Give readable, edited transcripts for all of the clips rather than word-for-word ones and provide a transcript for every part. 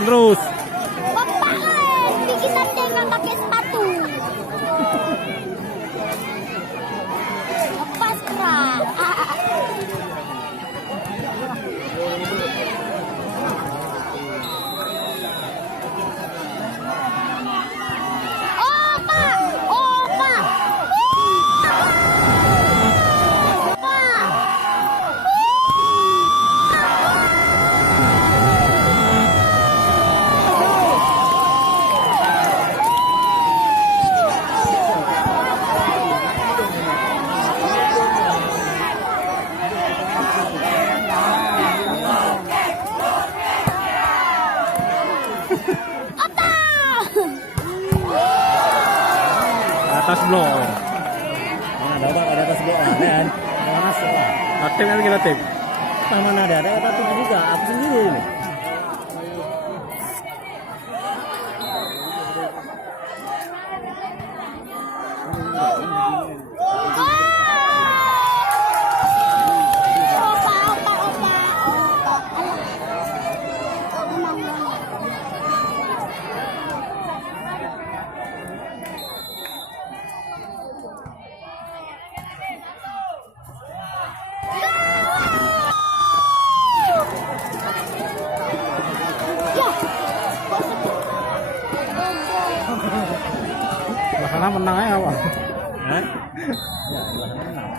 jalan terus. Bapak bikin tanda nggak pakai sepatu. Lepas kerak. Oh Pak, oh Pak. Atas blok. Nah, ada atas blok kan. Yang masuk lah. Aktif kan kita tip. Mana ada tapi juga aku sendiri ini. Lah sana menang aja apa? Hah? Ya, menang.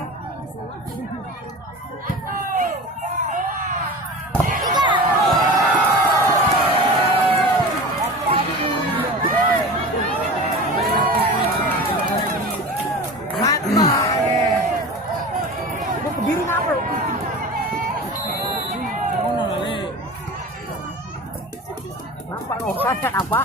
Nampak kok kaset apa?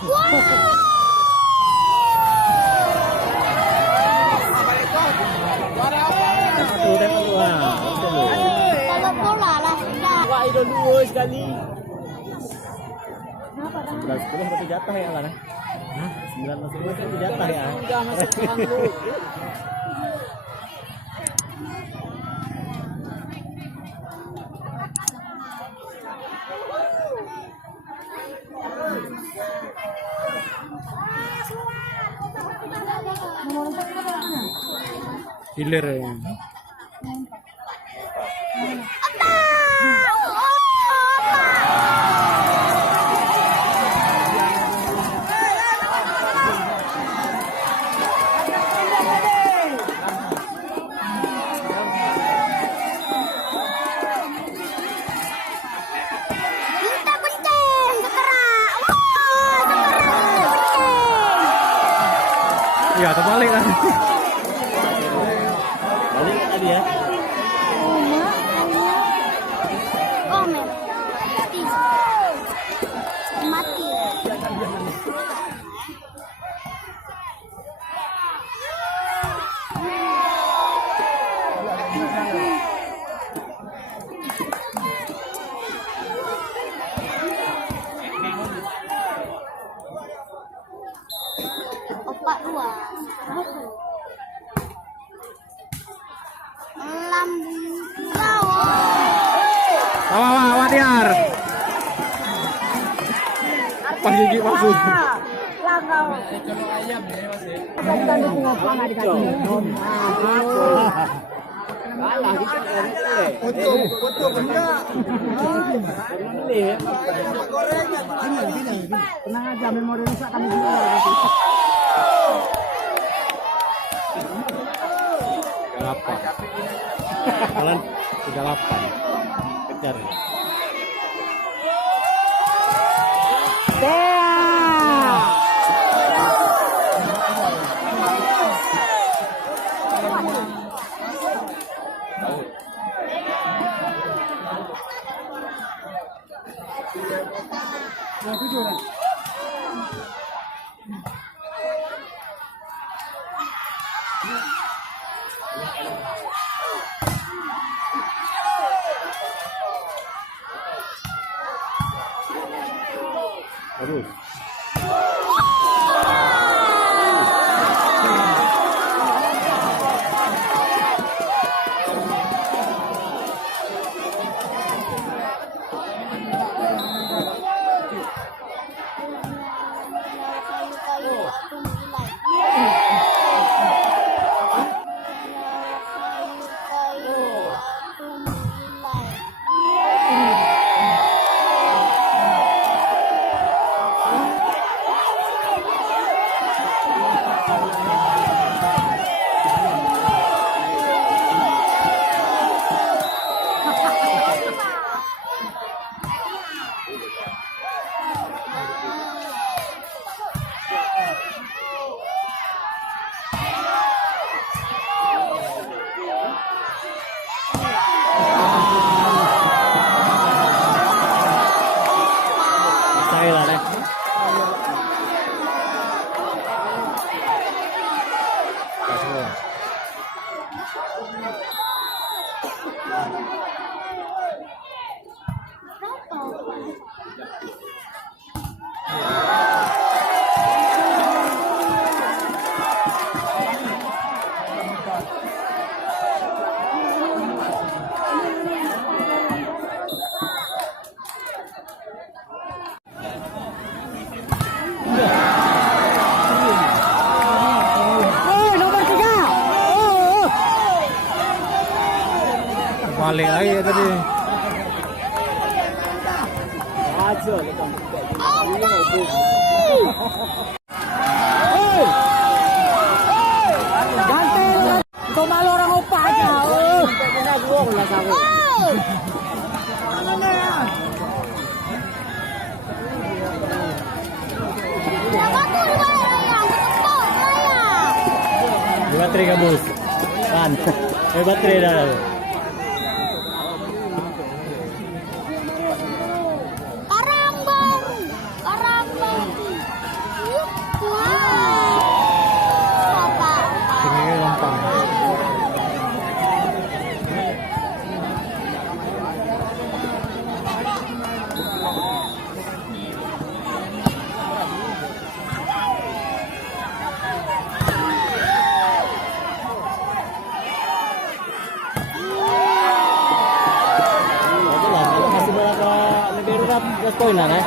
Kalau bola lah sudah. Wah, idol dua sekali. Sudah 10 berarti jatah ya lah. 9 masuk berarti jatah ya. Udah masuk dulu. Hilir ya. Kita benceng sekerak. Iya, terbalik kan. Balik tadi ya. Komen. Mati. Opak dua. Lambung Jawa. Awak Tiar. Pas gigi masuk. Untuk benda. Tenang aja, memori rusak kami juga. 38. Kalian 38. Kejar. Bagus. deh. Semua. Balik lagi ya tadi. Aja lekan. Ganti. Ito malu orang upah aja. Baterai kabus. Kan. Baterai dah. Sini lempang. Kalau masih berapa lebih rendah plus poin lah kan?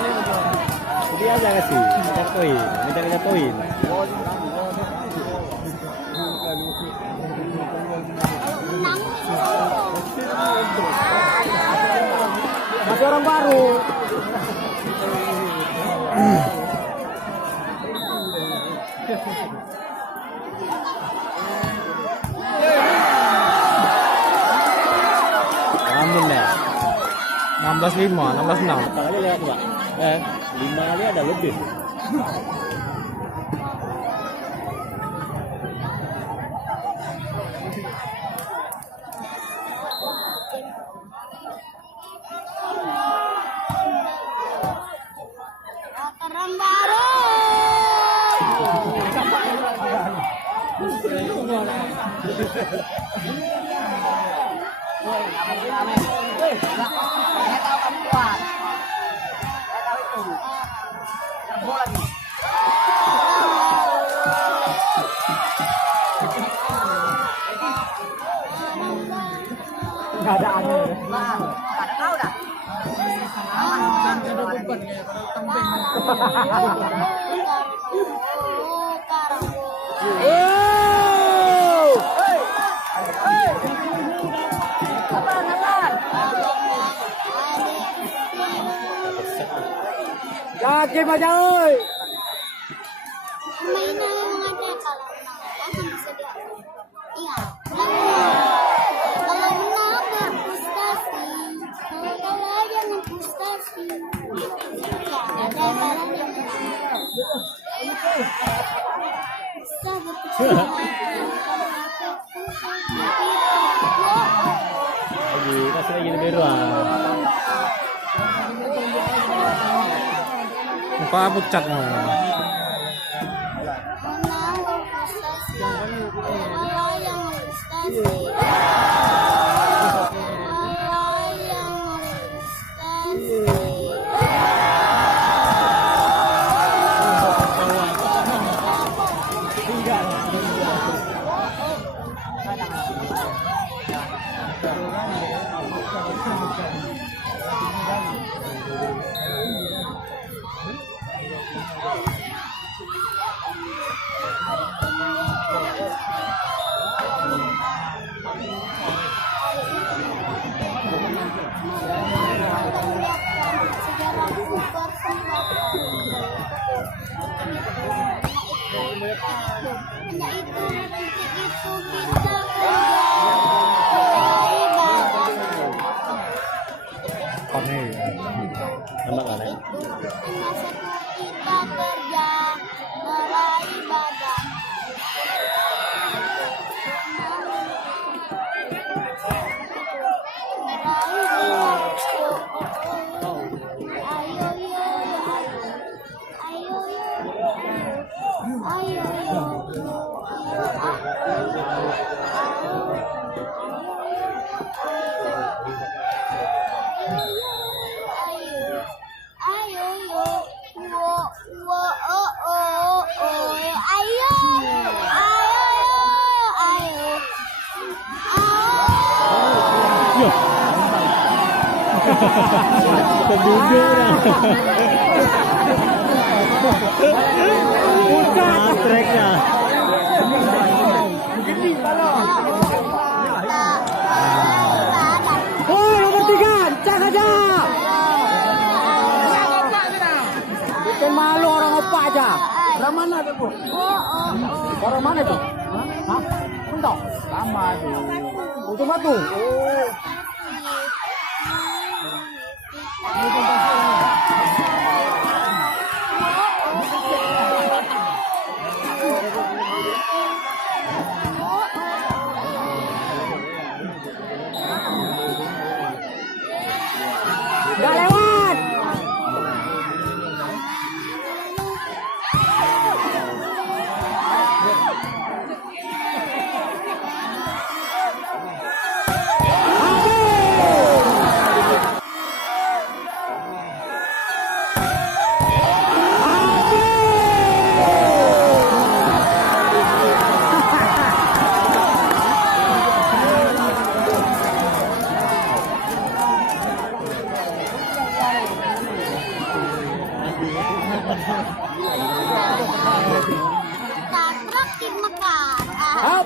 Jadi aja kasih, minta poin, minta poin. Masih orang baru. Alhamdulillah. 16-5, 16-6. Apa kali lewat Pak? 5 kali ada lebih. Orang baru. Enggak ada aneh. Yakin aja oi. Mainan yang ada kalau menang kan bisa dia. Iya. Kalau menang berprestasi, kalau kalah jangan frustasi. Ya, ada caranya. Sahabat kecil. Lagi kasih lagi lebih ruang. Muka pucat mau. Menang berprestasi, kalah yang frustasi. Kalah yang frustasi. Panen. Tambah kan ya? Kita kerja meraih badan. Meraih badan. Ayo, ayo, ayo. Keduduk dah. Trek dah. Oh, nomor 3. Cak aja. Bikin malu orang opak aja. Orang mana tu, Bu? Orang mana tu? Hah? Entah. Sama tu. Itu batu. Oh. Dah lewat. Truk di Mekar. Hop.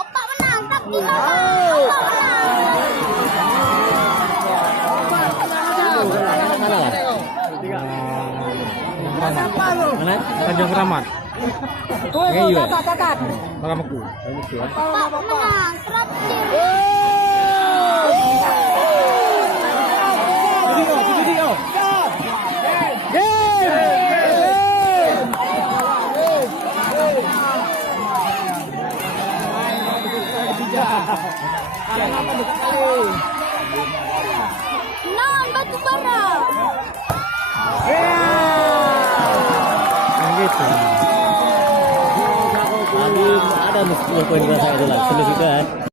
Opak menang, truk di Mekar. Opak menang. Mana? Tanjung Keramat. Tuh, Ngayu, eh? catat. Makamaku. Opak menang, truk di Menang, batu bara. Yang gitu. Tadi ada 10 poin gua saya dulu. Seru juga kan.